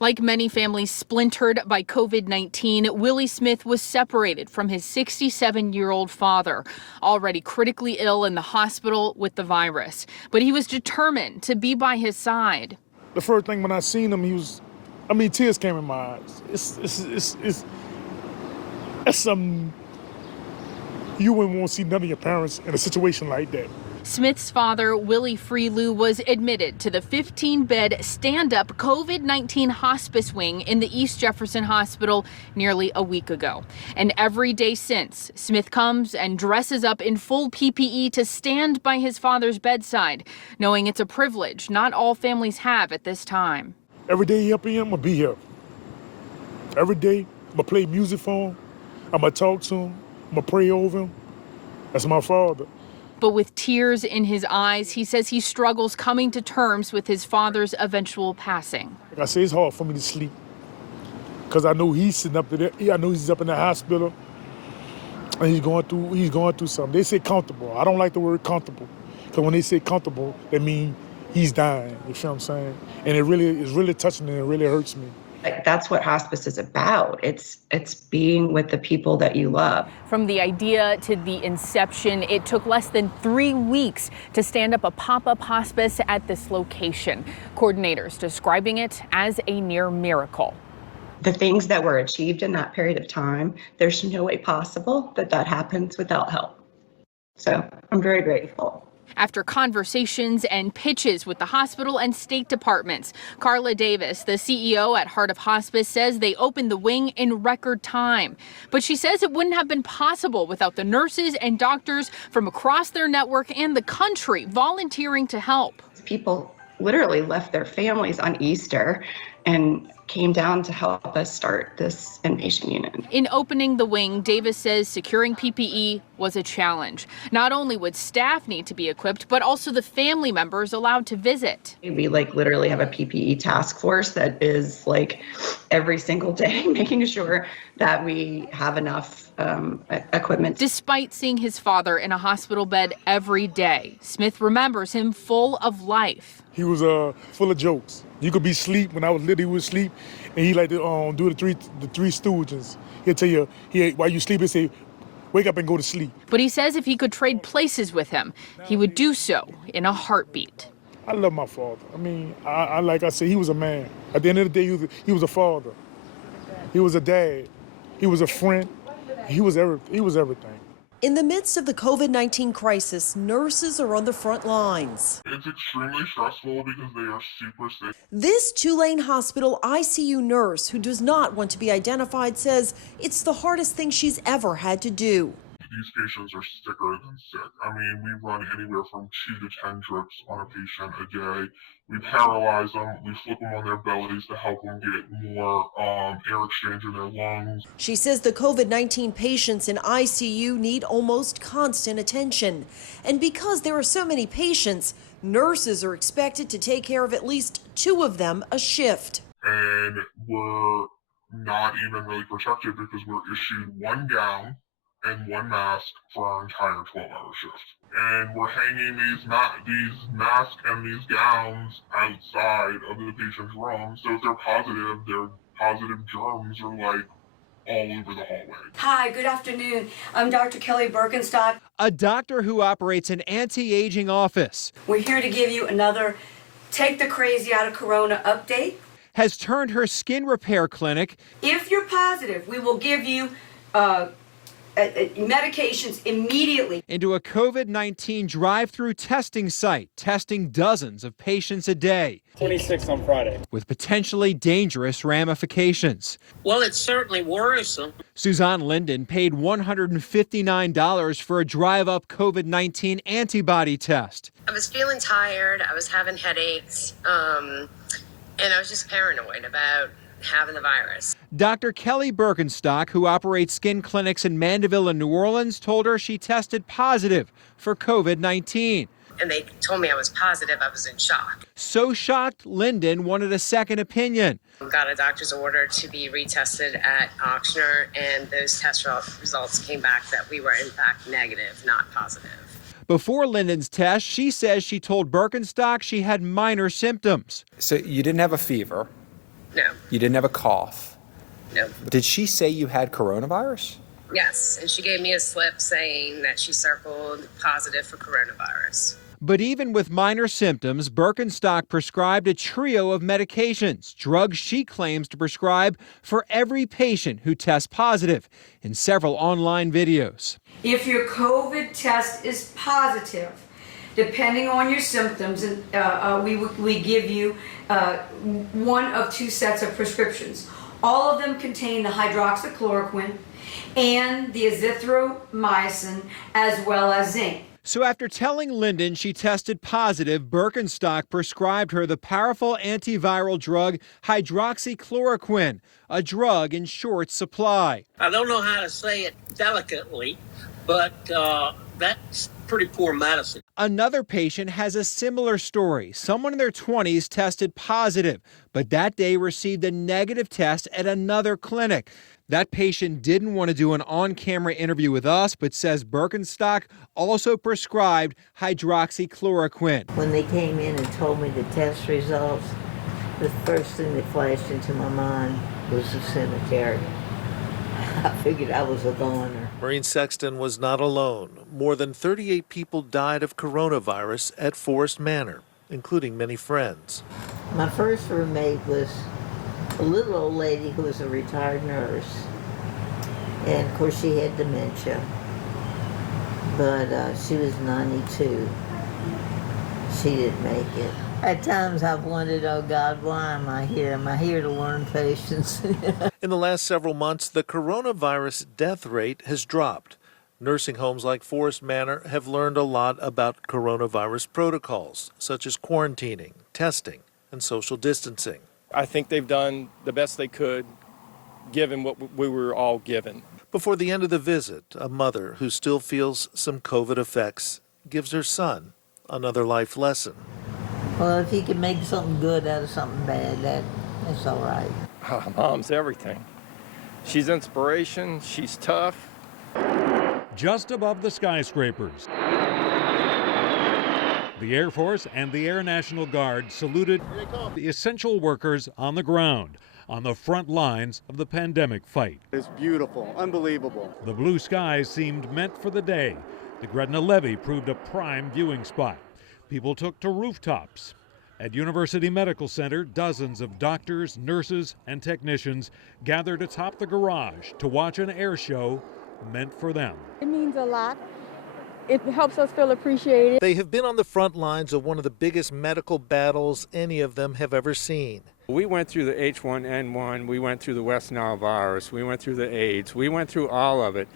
Like many families splintered by COVID-19, Willie Smith was separated from his 67-year-old father, already critically ill in the hospital with the virus. But he was determined to be by his side. The first thing when I seen him, tears came in my eyes. It's something you wouldn't want to see none of your parents in a situation like that. Smith's father, Willie Freelou, was admitted to the 15-bed stand-up COVID-19 hospice wing in the East Jefferson Hospital nearly a week ago. And every day since, Smith comes and dresses up in full PPE to stand by his father's bedside, knowing it's a privilege not all families have at this time. Every day he up here, I'm going to be here. Every day, I'm going to play music for him. I'm going to talk to him. I'm going to pray over him. That's my father. But with tears in his eyes, he says he struggles coming to terms with his father's eventual passing. Like I say, it's hard for me to sleep because I know he's sitting up there. I know he's up in the hospital and he's going through something. They say comfortable. I don't like the word comfortable because when they say comfortable, that means he's dying. You feel what I'm saying? And it's really touching and it really hurts me. That's what hospice is about. It's being with the people that you love. From the idea to the inception, it took less than 3 weeks to stand up a pop-up hospice at this location. Coordinators describing it as a near miracle. The things that were achieved in that period of time, there's no way possible that happens without help. So I'm very grateful. After conversations and pitches with the hospital and state departments, Carla Davis, the CEO at Heart of Hospice, says they opened the wing in record time. But she says it wouldn't have been possible without the nurses and doctors from across their network and the country volunteering to help. People literally left their families on Easter and came down to help us start this inpatient unit. In opening the wing, Davis says securing PPE was a challenge. Not only would staff need to be equipped, but also the family members allowed to visit. We literally have a PPE task force that is every single day making sure that we have enough equipment. Despite seeing his father in a hospital bed every day, Smith remembers him full of life. He was full of jokes. You could be asleep. When I was little, he would sleep, and he liked to do the three stooges. He'll tell you, while you sleep, he'll say, wake up and go to sleep. But he says if he could trade places with him, he would do so in a heartbeat. I love my father. I like I said, he was a man. At the end of the day, he was a father. He was a dad. He was a friend. He was everything. In the midst of the COVID-19 crisis, nurses are on the front lines. It's extremely stressful because they are super sick. This Tulane Hospital ICU nurse, who does not want to be identified, says it's the hardest thing she's ever had to do. These patients are sicker than sick. We run anywhere from 2 to 10 drips on a patient a day. We paralyze them, we flip them on their bellies to help them get more air exchange in their lungs. She says the COVID-19 patients in ICU need almost constant attention. And because there are so many patients, nurses are expected to take care of at least 2 of them a shift. And we're not even really protected because we're issued 1 gown and 1 mask for our entire 12-hour shift. And we're hanging these masks and these gowns outside of the patient's room. So if they're positive germs are all over the hallway. Hi, good afternoon. I'm Dr. Kelly Birkenstock. A doctor who operates an anti-aging office. We're here to give you another Take the Crazy Out of Corona update. Has turned her skin repair clinic. If you're positive, we will give you medications immediately Into a COVID-19 drive-through testing site, testing dozens of patients a day. 26 on Friday. With potentially dangerous ramifications. Well, it's certainly worrisome. Suzanne Linden paid $159 for a drive-up COVID-19 antibody test. I was feeling tired, I was having headaches, and I was just paranoid about having the virus. Dr. Kelly Birkenstock, who operates skin clinics in Mandeville and New Orleans, told her she tested positive for COVID-19. And they told me I was positive. I was in shock. So shocked, Linden wanted a second opinion. Got a doctor's order to be retested at Ochsner, and those test results came back that we were in fact negative, not positive. Before Linden's test, she says she told Birkenstock she had minor symptoms. So you didn't have a fever. No, You didn't have a cough. no. Did she say you had coronavirus? Yes, and she gave me a slip saying that she circled positive for coronavirus. But even with minor symptoms, Birkenstock prescribed a trio of medications, drugs she claims to prescribe for every patient who tests positive, in several online videos. If your COVID test is positive, depending on your symptoms, we give you one of two sets of prescriptions. All of them contain the hydroxychloroquine and the azithromycin, as well as zinc. So after telling Lyndon she tested positive, Birkenstock prescribed her the powerful antiviral drug hydroxychloroquine, a drug in short supply. I don't know how to say it delicately, but that's pretty poor medicine. Another patient has a similar story. Someone in their 20s tested positive, but that day received a negative test at another clinic. That patient didn't want to do an on-camera interview with us, but says Birkenstock also prescribed hydroxychloroquine. When they came in and told me the test results, the first thing that flashed into my mind was the cemetery. I figured I was a goner. Maureen Sexton was not alone. More than 38 people died of coronavirus at Forest Manor, including many friends. My first roommate was a little old lady who was a retired nurse. And of course she had dementia. But she was 92. She didn't make it. At times I've wondered, oh God, why am I here? Am I here to learn patience? In the last several months, the coronavirus death rate has dropped. Nursing homes like Forest Manor have learned a lot about coronavirus protocols, such as quarantining, testing, and social distancing. I think they've done the best they could, given what we were all given. Before the end of the visit, a mother who still feels some COVID effects gives her son another life lesson. Well, if you can make something good out of something bad, that's all right. Mom's everything. She's inspiration, she's tough. Just above the skyscrapers, the Air Force and the Air National Guard saluted the essential workers on the ground, on the front lines of the pandemic fight. It's beautiful, unbelievable. The blue skies seemed meant for the day. The Gretna Levee proved a prime viewing spot. People took to rooftops. At University Medical Center, dozens of doctors, nurses, and technicians gathered atop the garage to watch an air show meant for them. It means a lot. It helps us feel appreciated. They have been on the front lines of one of the biggest medical battles any of them have ever seen. We went through the H1N1, we went through the West Nile virus, we went through the AIDS, we went through all of it.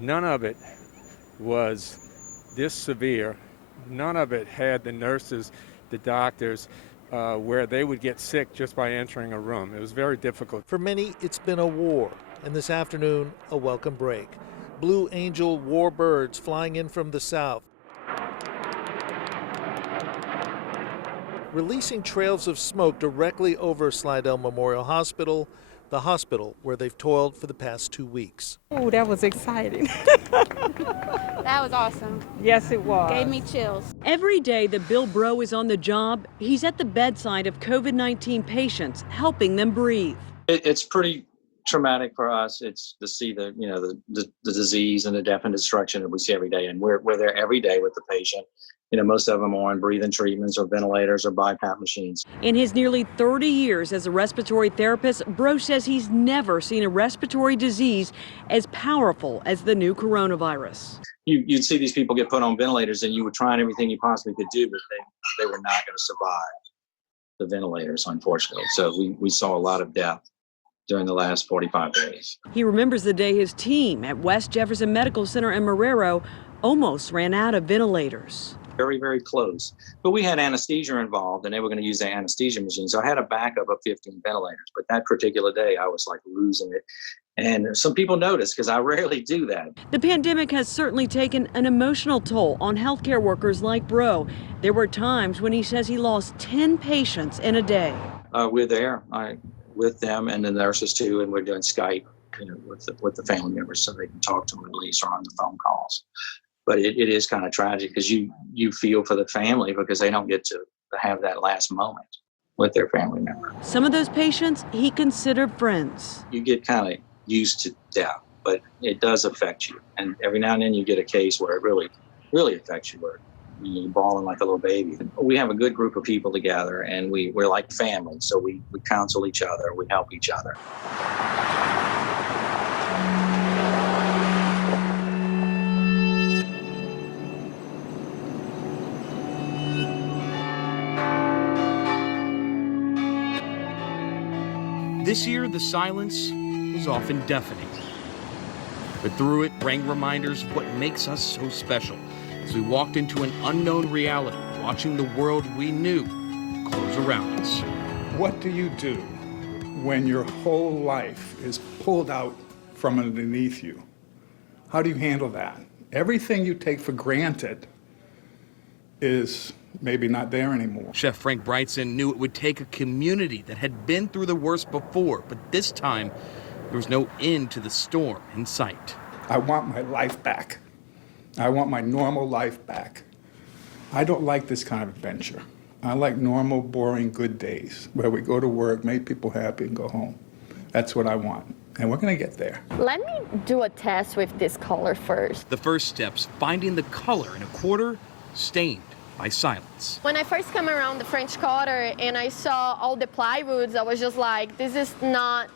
None of it was this severe. None of it had the nurses, the doctors, where they would get sick just by entering a room. It was very difficult. For many, it's been a war, and this afternoon, a welcome break. Blue Angel warbirds flying in from the south, releasing trails of smoke directly over Slidell Memorial Hospital, the hospital where they've toiled for the past 2 weeks. Oh, that was exciting. That was awesome. Yes, it was. Gave me chills. Every day that Bill Breaux is on the job, he's at the bedside of COVID-19 patients, helping them breathe. It's pretty traumatic for us. It's to see the disease and the death and destruction that we see every day, and we're there every day with the patient. Most of them are on breathing treatments or ventilators or BiPAP machines. In his nearly 30 years as a respiratory therapist, Breaux says he's never seen a respiratory disease as powerful as the new coronavirus. You'd see these people get put on ventilators, and you were trying everything you possibly could do, but they were not going to survive the ventilators, unfortunately. So we saw a lot of death during the last 45 days. He remembers the day his team at West Jefferson Medical Center in Marrero almost ran out of ventilators. Very, very close. But we had anesthesia involved, and they were going to use the anesthesia machine. So I had a backup of 15 ventilators. But that particular day, I was like losing it. And some people noticed, because I rarely do that. The pandemic has certainly taken an emotional toll on healthcare workers like Breaux. There were times when he says he lost 10 patients in a day. We're there with them and the nurses too, and we're doing Skype, with the family members so they can talk to them at least, or on the phone calls. But it is kind of tragic because you feel for the family because they don't get to have that last moment. with their family member. Some of those patients he considered friends. You get kind of used to death, but it does affect you. And every now and then you get a case where it really, really affects you, where you're bawling like a little baby. We have a good group of people together, and we're like family. So we counsel each other, we help each other. This year, the silence was often deafening. But through it rang reminders of what makes us so special as we walked into an unknown reality, watching the world we knew close around us. What do you do when your whole life is pulled out from underneath you? How do you handle that? Everything you take for granted is maybe not there anymore. Chef Frank Brightson knew it would take a community that had been through the worst before, but this time there was no end to the storm in sight. I want my life back. I want my normal life back. I don't like this kind of adventure. I like normal, boring, good days where we go to work, make people happy, and go home. That's what I want, and we're gonna get there. Let me do a test with this color first. The first steps, finding the color in a quarter stained by silence. When I first came around the French Quarter and I saw all the plywoods, I was just like, this is not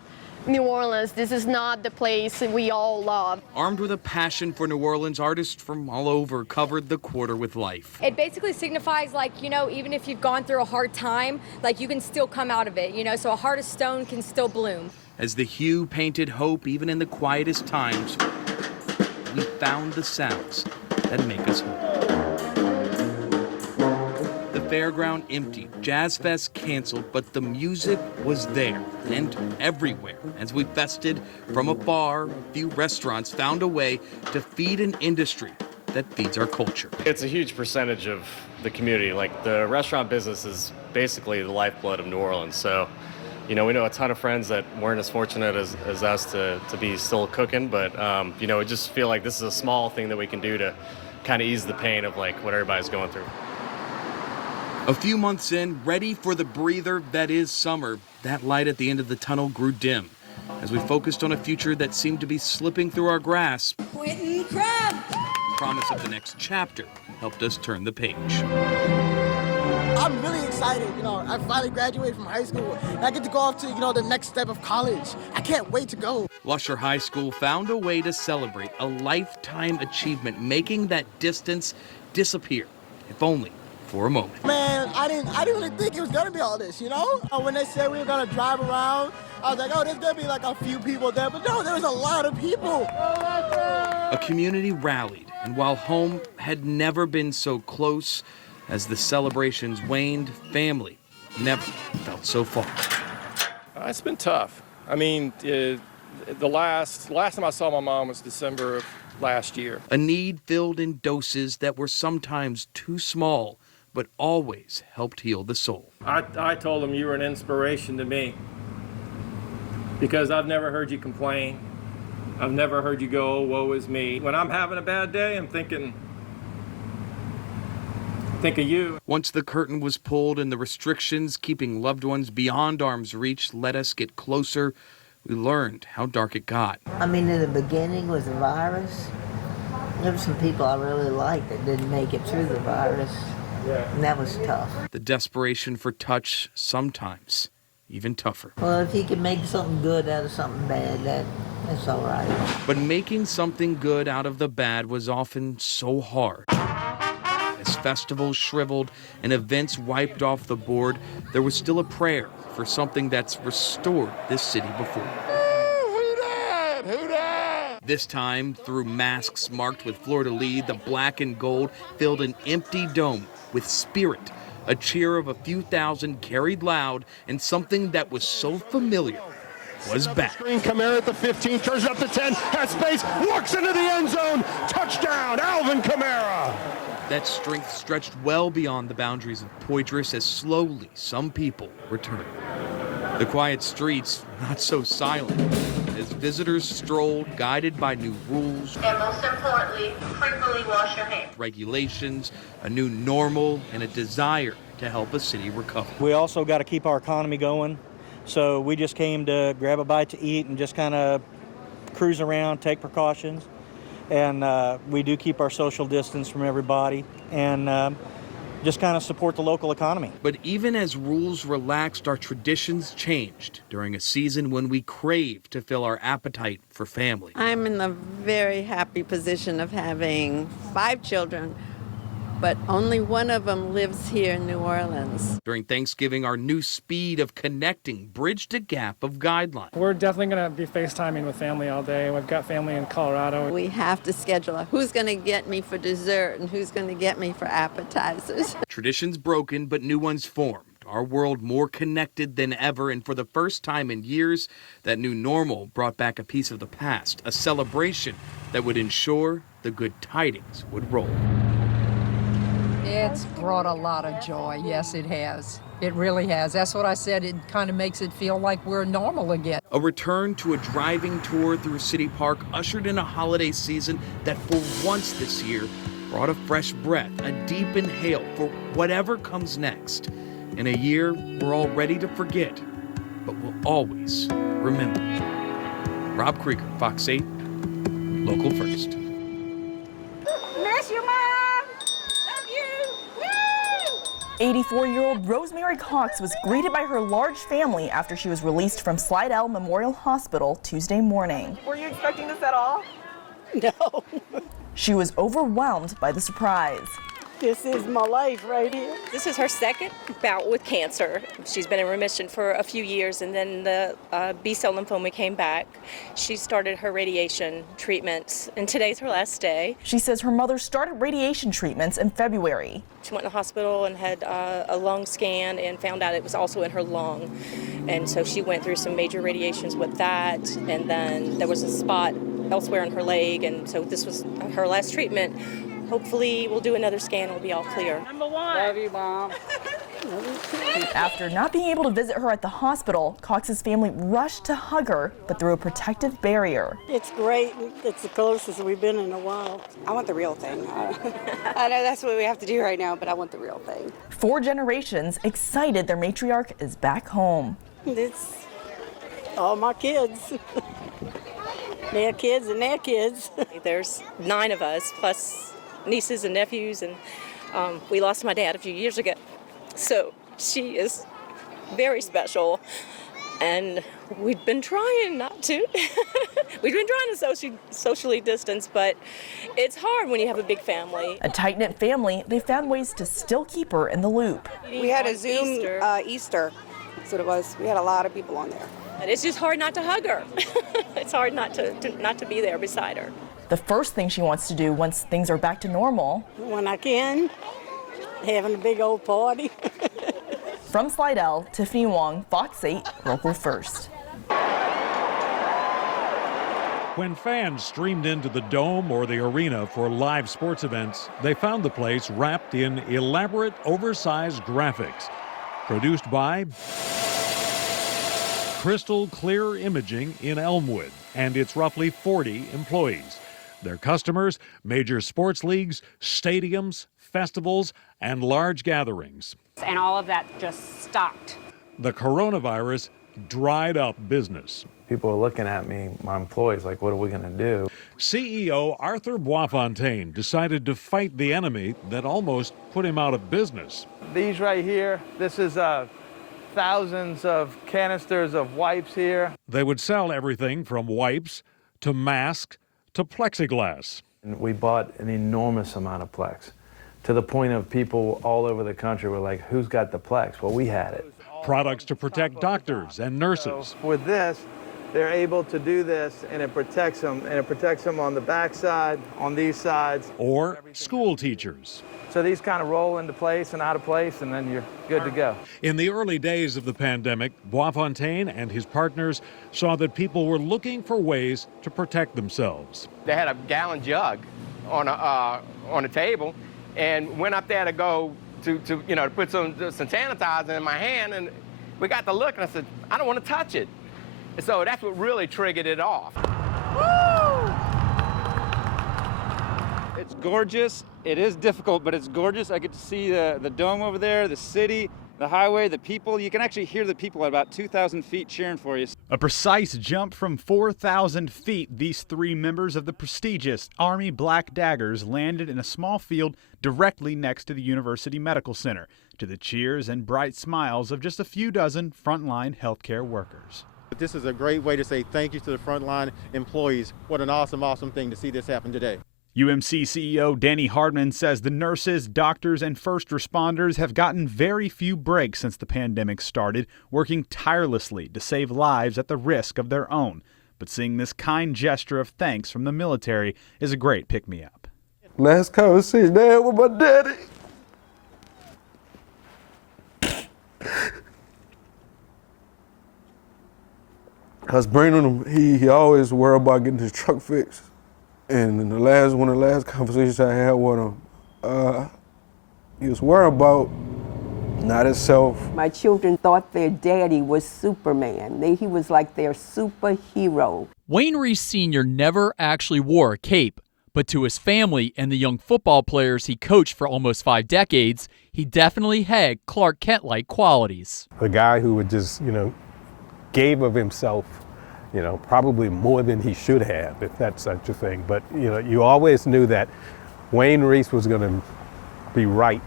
New Orleans. This is not the place we all love. Armed with a passion for New Orleans, artists from all over covered the quarter with life. It basically signifies, like, you know, even if you've gone through a hard time, like, you can still come out of it, you know, so a heart of stone can still bloom. As the hue painted hope even in the quietest times, we found the sounds that make us whole. The fairground emptied, Jazz Fest canceled, but the music was there and everywhere. As we fested from afar, a few restaurants found a way to feed an industry that feeds our culture. It's a huge percentage of the community. Like, the restaurant business is basically the lifeblood of New Orleans. So, you know, we know a ton of friends that weren't as fortunate as us to be still cooking, but, you know, we just feel like this is a small thing that we can do to kind of ease the pain of, like, what everybody's going through. A few months in, ready for the breather that is summer, that light at the end of the tunnel grew dim as we focused on a future that seemed to be slipping through our grasp. Quentin Crab! Promise of the next chapter helped us turn the page. I'm really excited. You know, I finally graduated from high school and I get to go off to, you know, the next step of college. I can't wait to go. Lusher High School found a way to celebrate a lifetime achievement, making that distance disappear, if only for a moment. Man, I didn't really think it was gonna be all this, you know? When they said we were gonna drive around, I was like, oh, there's gonna be like a few people there, but no, there was a lot of people. A community rallied, and while home had never been so close, as the celebrations waned, family never felt so far. It's been tough. I mean, the last time I saw my mom was December of last year. A need filled in doses that were sometimes too small, but always helped heal the soul. I told him you were an inspiration to me because I've never heard you complain. I've never heard you go, oh, woe is me. When I'm having a bad day, I'm thinking of you. Once the curtain was pulled and the restrictions keeping loved ones beyond arm's reach let us get closer, we learned how dark it got. I mean, in the beginning with the virus, there were some people I really liked that didn't make it through the virus. And that was tough. The desperation for touch, sometimes even tougher. Well, if you can make something good out of something bad, that's all right. But making something good out of the bad was often so hard. As festivals shriveled and events wiped off the board, there was still a prayer for something that's restored this city before. Who dat? Who dat? This time, through masks marked with fleur-de-lis, the black and gold filled an empty dome with spirit. A cheer of a few thousand carried loud, and something that was so familiar was back. Screen, Kamara at the 15, turns it up to 10, has space, walks into the end zone, touchdown, Alvin Kamara. That strength stretched well beyond the boundaries of Poitras as slowly some people returned. The quiet streets, not so silent, as visitors strolled, guided by new rules, and most importantly, frequently wash your hands, regulations, a new normal, and a desire to help a city recover. We also got to keep our economy going. So we just came to grab a bite to eat and just kind of cruise around, take precautions. And we do keep our social distance from everybody and just kind of support the local economy. But even as rules relaxed, our traditions changed during a season when we craved to fill our appetite for family. I'm in the very happy position of having 5 children, but only one of them lives here in New Orleans. During Thanksgiving, our new speed of connecting bridged a gap of guidelines. We're definitely going to be FaceTiming with family all day. We've got family in Colorado. We have to schedule who's going to get me for dessert and who's going to get me for appetizers. Traditions broken, but new ones formed. Our world more connected than ever, and for the first time in years, that new normal brought back a piece of the past, a celebration that would ensure the good tidings would roll. It's brought a lot of joy. Yes, it has. It really has. That's what I said. It kind of makes it feel like we're normal again. A return to a driving tour through City Park ushered in a holiday season that for once this year brought a fresh breath, a deep inhale for whatever comes next. In a year we're all ready to forget, but we'll always remember. Rob Krieger, Fox 8, Local First. Miss you, Mom! 84-year-old Rosemary Cox was greeted by her large family after she was released from Slidell Memorial Hospital Tuesday morning. Were you expecting this at all? No. She was overwhelmed by the surprise. This is my life right here. This is her second bout with cancer. She's been in remission for a few years, and then the B-cell lymphoma came back. She started her radiation treatments, and today's her last day. She says her mother started radiation treatments in February. She went to the hospital and had a lung scan and found out it was also in her lung. And so she went through some major radiations with that, and then there was a spot elsewhere in her leg, and so this was her last treatment. Hopefully we'll do another scan and we'll be all clear. Number 1. Love you, Mom. After not being able to visit her at the hospital, Cox's family rushed to hug her, but through a protective barrier. It's great. It's the closest we've been in a while. I want the real thing. I know that's what we have to do right now, but I want the real thing. 4 generations excited their matriarch is back home. It's all my kids. Their kids and their kids. There's 9 of us, plus nieces and nephews, and we lost my dad a few years ago. So she is very special, and we've been trying not to. We've been trying to socially distance, but it's hard when you have a big family. A tight-knit family, they found ways to still keep her in the loop. We had a Zoom Easter. That's what it was. We had a lot of people on there. And it's just hard not to hug her. It's hard not to be there beside her. The first thing she wants to do once things are back to normal. When I can, having a big old party. From Slidell, Tiffany Wong, Fox 8, Local First. When fans streamed into the Dome or the arena for live sports events, they found the place wrapped in elaborate, oversized graphics. Produced by Crystal Clear Imaging in Elmwood and its roughly 40 employees. Their customers, major sports leagues, stadiums, festivals, and large gatherings. And all of that just stopped. The coronavirus dried up business. People are looking at me, my employees, like, what are we going to do? CEO Arthur Boisfontaine decided to fight the enemy that almost put him out of business. These right here, this is thousands of canisters of wipes here. They would sell everything from wipes to masks to plexiglass. And we bought an enormous amount of Plex, to the point of people all over the country were like, who's got the Plex? Well, we had it. Products to protect doctors and nurses. So with this, they're able to do this, and it protects them, and it protects them on the back side, on these sides. Or school teachers. So these kind of roll into place and out of place, and then you're good to go. In the early days of the pandemic, Boisfontaine and his partners saw that people were looking for ways to protect themselves. They had a gallon jug on a table, and went up there to go to put some sanitizer in my hand, and we got to look, and I said, I don't want to touch it. And so that's what really triggered it off. It's gorgeous. It is difficult, but it's gorgeous. I get to see the dome over there, the city, the highway, the people. You can actually hear the people at about 2,000 feet cheering for you. A precise jump from 4,000 feet, these three members of the prestigious Army Black Daggers landed in a small field directly next to the University Medical Center, to the cheers and bright smiles of just a few dozen frontline healthcare workers. This is a great way to say thank you to the frontline employees. What an awesome, awesome thing to see this happen today. UMC CEO Danny Hardman says the nurses, doctors, and first responders have gotten very few breaks since the pandemic started, working tirelessly to save lives at the risk of their own. But seeing this kind gesture of thanks from the military is a great pick-me-up. Last conversation I had with my daddy. I was bringing him, he always worried about getting his truck fixed. And in one of the last conversations I had with him, he was worried about not himself. My children thought their daddy was Superman. He was like their superhero. Wayne Reese Sr. never actually wore a cape, but to his family and the young football players he coached for almost 5 decades, he definitely had Clark Kent-like qualities. A guy who would just, gave of himself, probably more than he should have, if that's such a thing. But, you always knew that Wayne Reese was going to be right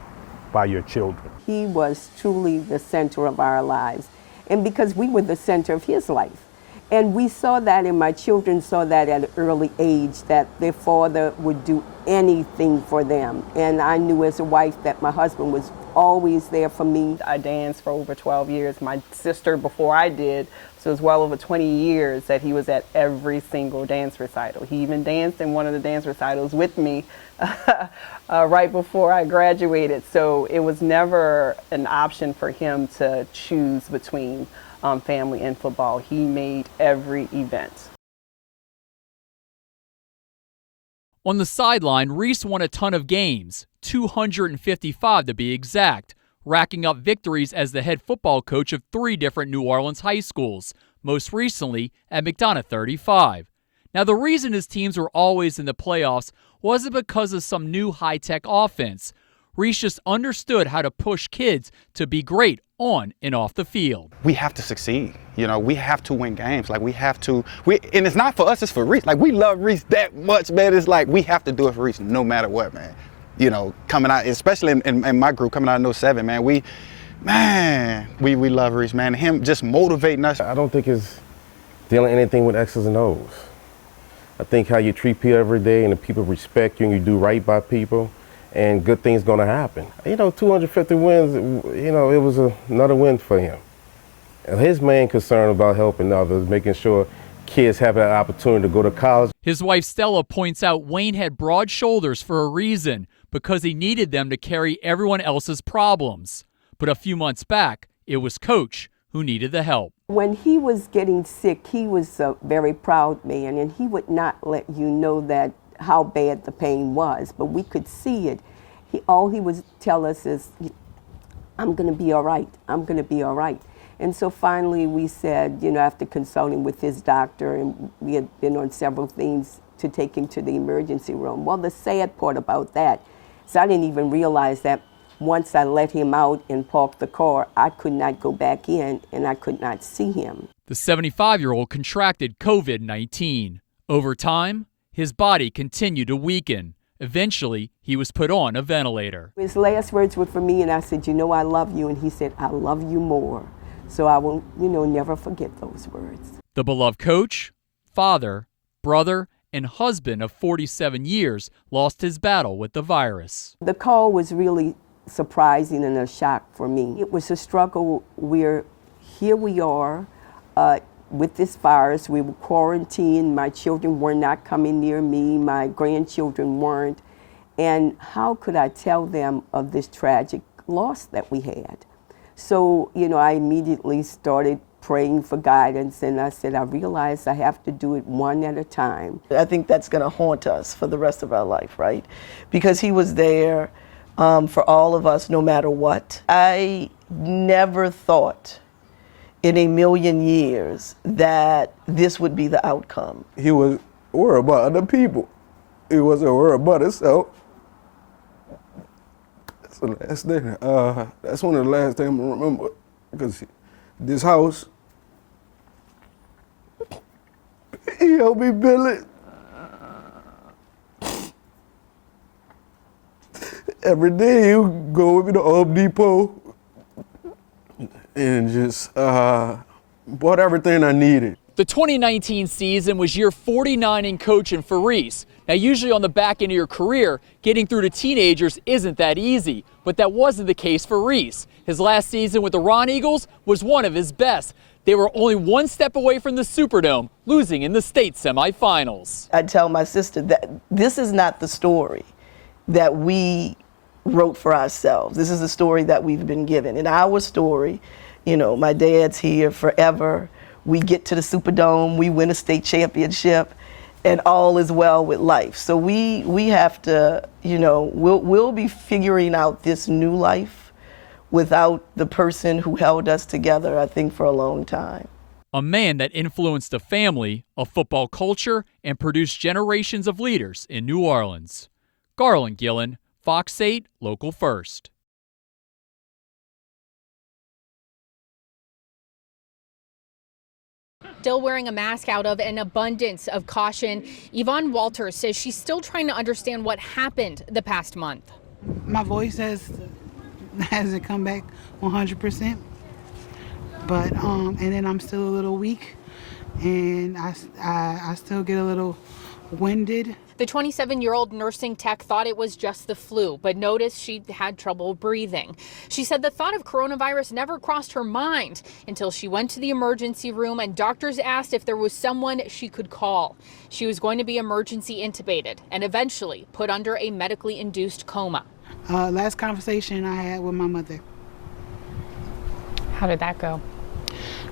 by your children. He was truly the center of our lives, and because we were the center of his life. And we saw that, and my children saw that at an early age, that their father would do anything for them. And I knew as a wife that my husband was always there for me. I danced for over 12 years. My sister, before I did, so it was well over 20 years that he was at every single dance recital. He even danced in one of the dance recitals with me right before I graduated. So it was never an option for him to choose between family and football. He made every event. On the sideline, Reese won a ton of games, 255 to be exact, racking up victories as the head football coach of 3 different New Orleans high schools, most recently at McDonough 35. Now, the reason his teams were always in the playoffs wasn't because of some new high-tech offense. Reese just understood how to push kids to be great on and off the field. We have to succeed. We have to win games. Like, we have to. And it's not for us, it's for Reese. Like, we love Reese that much, man. It's like we have to do it for Reese no matter what, man. Coming out, especially in my group, coming out in 07, man, we love Reese, man. Him just motivating us. I don't think it's dealing anything with X's and O's. I think how you treat people every day and the people respect you and you do right by people, and good things going to happen. 250 wins, it was another win for him. And his main concern about helping others, making sure kids have that opportunity to go to college. His wife Stella points out Wayne had broad shoulders for a reason, because he needed them to carry everyone else's problems. But a few months back, it was Coach who needed the help. When he was getting sick, he was a very proud man, and he would not let you know that how bad the pain was, but we could see it. All he would tell us is, I'm going to be all right. I'm going to be all right. And so finally we said, after consulting with his doctor, and we had been on several things to take him to the emergency room. Well, the sad part about that is I didn't even realize that once I let him out and parked the car, I could not go back in and I could not see him. The 75-year-old contracted COVID-19. Over time, his body continued to weaken. Eventually, he was put on a ventilator. His last words were for me, and I said, I love you. And he said, I love you more. So I will, never forget those words. The beloved coach, father, brother, and husband of 47 years lost his battle with the virus. The call was really surprising and a shock for me. It was a struggle where here we are with this virus. We were quarantined. My children were not coming near me. My grandchildren weren't. And how could I tell them of this tragic loss that we had? So, I immediately started praying for guidance, and I said, I realized I have to do it one at a time. I think that's going to haunt us for the rest of our life, right? Because he was there for all of us, no matter what. I never thought in a million years that this would be the outcome. He was worried about other people. he wasn't worried about himself. That's the last thing. That's one of the last things I remember, because this house, he helped me build it. Every day he would go with me to Home Depot and just bought everything I needed. The 2019 season was year 49 in coaching for Reese. Now, usually on the back end of your career, getting through to teenagers isn't that easy, but that wasn't the case for Reese. His last season with the Ron Eagles was one of his best. They were only one step away from the Superdome, losing in the state semifinals. I tell my sister that this is not the story that we wrote for ourselves. This is the story that we've been given. In our story, you know, my dad's here forever. We get to the Superdome, we win a state championship, and all is well with life. So we have to, you know, we'll be figuring out this new life without the person who held us together, I think, for a long time. A man that influenced a family, a football culture, and produced generations of leaders in New Orleans. Garland Gillen, Fox 8, Local First. Still wearing a mask out of an abundance of caution. Yvonne Walters says she's still trying to understand what happened the past month. My voice hasn't come back 100%, but and then I'm still a little weak, and I still get a little winded. The 27-year-old nursing tech thought it was just the flu, but noticed she had trouble breathing. She said the thought of coronavirus never crossed her mind until she went to the emergency room and doctors asked if there was someone she could call. She was going to be emergency intubated and eventually put under a medically induced coma. Last conversation I had with my mother. How did that go?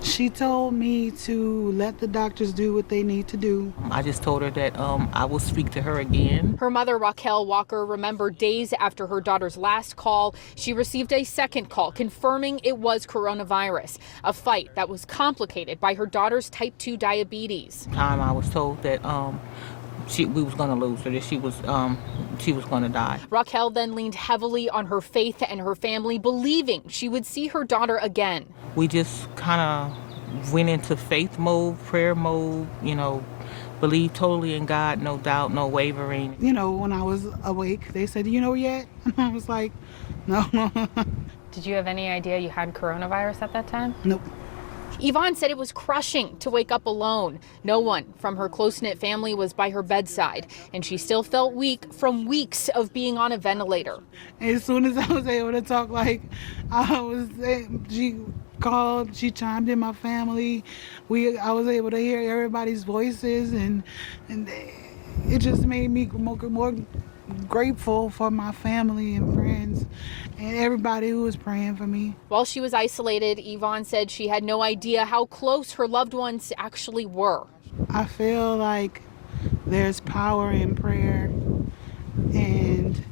She told me to let the doctors do what they need to do. I just told her that I will speak to her again. Her mother, Raquel Walker, remembered days after her daughter's last call, she received a second call confirming it was coronavirus, a fight that was complicated by her daughter's type 2 diabetes. I was told that we was going to lose her, that she was going to die. Raquel then leaned heavily on her faith and her family, believing she would see her daughter again. We just kind of went into faith mode, prayer mode, you know, believe totally in God, no doubt, no wavering. You know, when I was awake, they said, "You know yet?" And I was like, no. Did you have any idea you had coronavirus at that time? Nope. Yvonne said it was crushing to wake up alone. No one from her close-knit family was by her bedside, and she still felt weak from weeks of being on a ventilator. As soon as I was able to talk, she called, she chimed in my family. I was able to hear everybody's voices, and it just made me more grateful for my family and friends and everybody who was praying for me. While she was isolated, Yvonne said she had no idea how close her loved ones actually were. I feel like there's power in prayer, and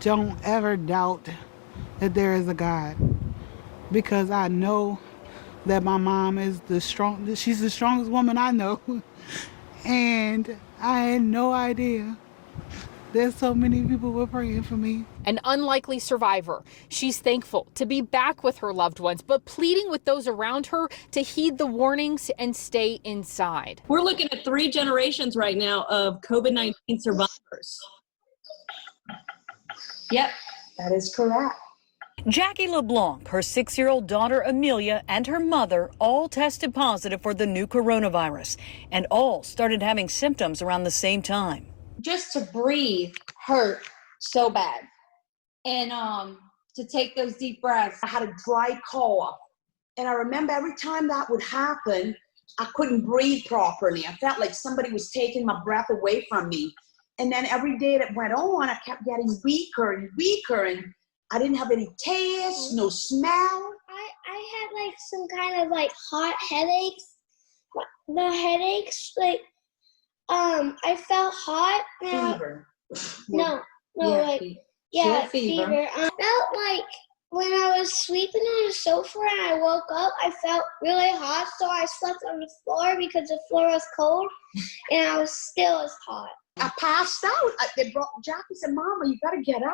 don't ever doubt that there is a God, because I know that my mom is she's the strongest woman I know, and I had no idea there's so many people were praying for me. An unlikely survivor, she's thankful to be back with her loved ones, but pleading with those around her to heed the warnings and stay inside. We're looking at 3 generations right now of COVID-19 survivors. Yep, that is correct. Jackie LeBlanc, her 6-year-old daughter Amelia, and her mother all tested positive for the new coronavirus, and all started having symptoms around the same time. Just to breathe hurt so bad. And to take those deep breaths. I had a dry cough. And I remember every time that would happen, I couldn't breathe properly. I felt like somebody was taking my breath away from me. And then every day that went on, I kept getting weaker and weaker. And I didn't have any taste, no smell. I had like some kind of like hot headaches. The headaches, like, I felt hot. Fever. Fever. I felt like when I was sleeping on the sofa and I woke up, I felt really hot, so I slept on the floor because the floor was cold, and I was still as hot. I passed out. They brought Jackie said, Mama, you gotta get up.